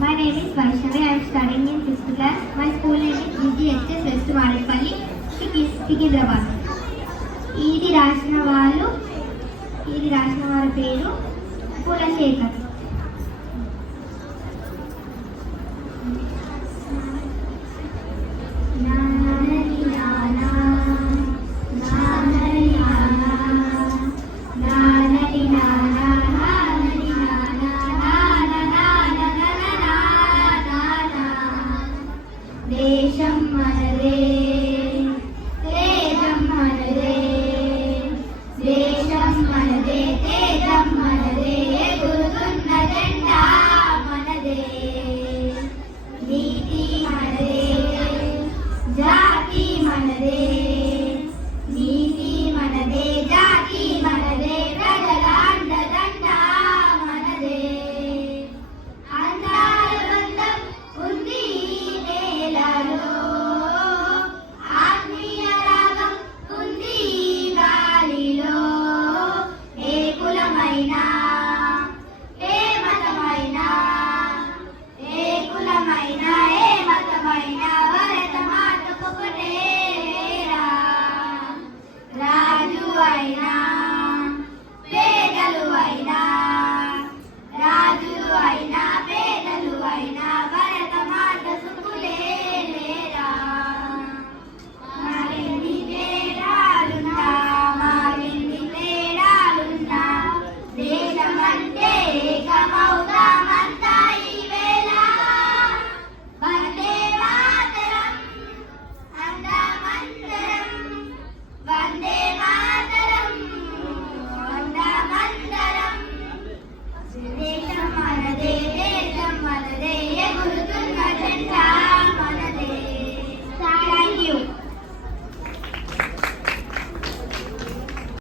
My name is Vaishnavi. I am studying in 6th class. My school name is GGHS West Madipalli, Sikindrabad. ఇది రాసిన వారి పేరు కులశేఖర్.